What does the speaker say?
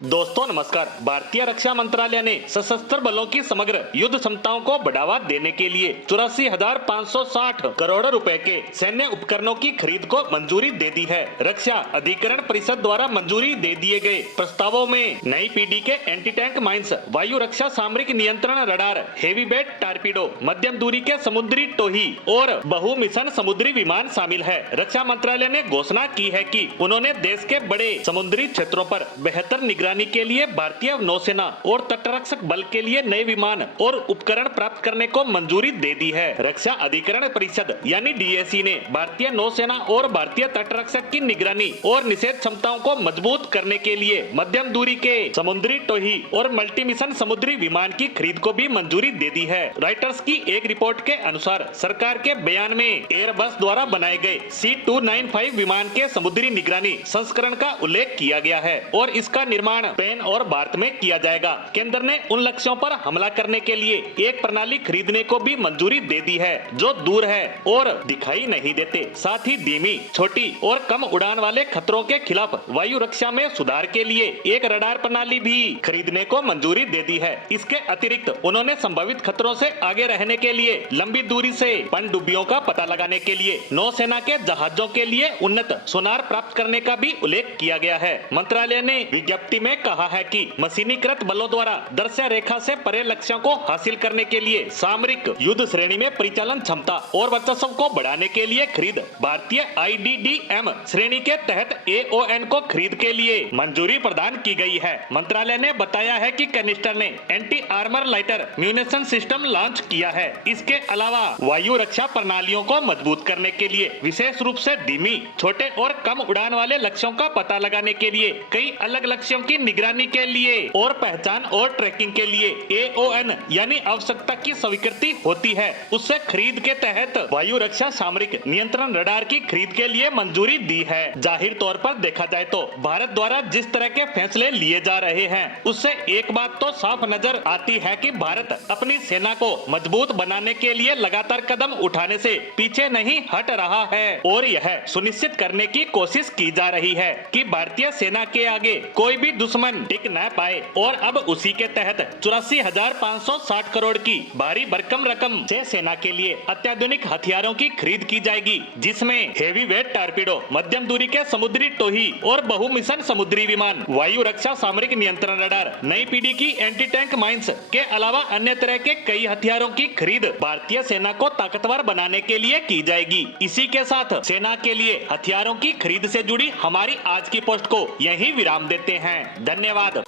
दोस्तों नमस्कार। भारतीय रक्षा मंत्रालय ने सशस्त्र बलों की समग्र युद्ध क्षमताओं को बढ़ावा देने के लिए 84,560 करोड़ रुपए के सैन्य उपकरणों की खरीद को मंजूरी दे दी है। रक्षा अधिकरण परिषद द्वारा मंजूरी दे दिए गए प्रस्तावों में नई पीढ़ी के एंटी टैंक माइंस, वायु रक्षा सामरिक नियंत्रण रडार, हेवी वेट टारपीडो, मध्यम दूरी के समुद्री टोही और बहु मिशन समुद्री विमान शामिल है। रक्षा मंत्रालय ने घोषणा की है कि उन्होंने देश के बड़े समुद्री क्षेत्रों पर बेहतर निगरानी के लिए भारतीय नौसेना और तटरक्षक बल के लिए नए विमान और उपकरण प्राप्त करने को मंजूरी दे दी है। रक्षा अधिकरण परिषद यानी डीएसी ने भारतीय नौसेना और भारतीय तटरक्षक की निगरानी और निषेध क्षमताओं को मजबूत करने के लिए मध्यम दूरी के समुद्री टोही और मल्टी मिशन समुद्री विमान की खरीद को भी मंजूरी दे दी है। रॉयटर्स की एक रिपोर्ट के अनुसार सरकार के बयान में एयरबस द्वारा बनाए गए C295 विमान के समुद्री निगरानी संस्करण का उल्लेख किया गया है और इसका निर्माण स्पेन और भारत में किया जाएगा। केंद्र ने उन लक्ष्यों पर हमला करने के लिए एक प्रणाली खरीदने को भी मंजूरी दे दी है जो दूर है और दिखाई नहीं देते। साथ ही धीमी, छोटी और कम उड़ान वाले खतरों के खिलाफ वायु रक्षा में सुधार के लिए एक रडार प्रणाली भी खरीदने को मंजूरी दे दी है। इसके अतिरिक्त उन्होंने संभावित खतरों से आगे रहने के लिए लंबी दूरी से पनडुब्बियों का पता लगाने के लिए नौसेना के जहाजों के लिए उन्नत सोनार प्राप्त करने का भी उल्लेख किया गया है। मंत्रालय ने विज्ञप्ति में कहा है कि मशीनीकृत बलों द्वारा दर्शा रेखा से परे लक्ष्यों को हासिल करने के लिए सामरिक युद्ध श्रेणी में परिचालन क्षमता और वर्चस्व को बढ़ाने के लिए खरीद भारतीय IDDM श्रेणी के तहत AON को खरीद के लिए मंजूरी प्रदान की गई है। मंत्रालय ने बताया है कि कैनिस्टर ने anti armour lighter munition system launch किया है। इसके अलावा वायु रक्षा प्रणालियों को मजबूत करने के लिए विशेष रूप से धीमी, छोटे और कम उड़ान वाले लक्ष्यों का पता लगाने के लिए कई अलग लक्ष्यों की निगरानी के लिए और पहचान और ट्रैकिंग के लिए AON यानी आवश्यकता की स्वीकृति होती है। उससे खरीद के तहत वायु रक्षा सामरिक नियंत्रण रडार की खरीद के लिए मंजूरी दी है। जाहिर तौर पर देखा जाए तो भारत द्वारा जिस तरह के फैसले लिए जा रहे हैं उससे एक बात तो साफ नजर आती है कि भारत अपनी सेना को मजबूत बनाने के लिए लगातार कदम उठाने से पीछे नहीं हट रहा है और यह सुनिश्चित करने की कोशिश की जा रही है कि भारतीय सेना के आगे कोई भी दुश्मन टिक न पाए और अब उसी के तहत 84,560 करोड़ की भारी भरकम रकम से सेना के लिए अत्याधुनिक हथियारों की खरीद की जाएगी, जिसमें हेवी वेट टारपीडो, मध्यम दूरी के समुद्री टोही और बहु मिशन समुद्री विमान, वायु रक्षा सामरिक नियंत्रण रडार, नई पीढ़ी की एंटी टैंक माइंस के अलावा अन्य तरह के कई हथियारों की खरीद भारतीय सेना को ताकतवर बनाने के लिए की जाएगी। इसी के साथ सेना के लिए हथियारों की खरीद से जुड़ी हमारी आज की पोस्ट को यहीं विराम देते हैं। धन्यवाद।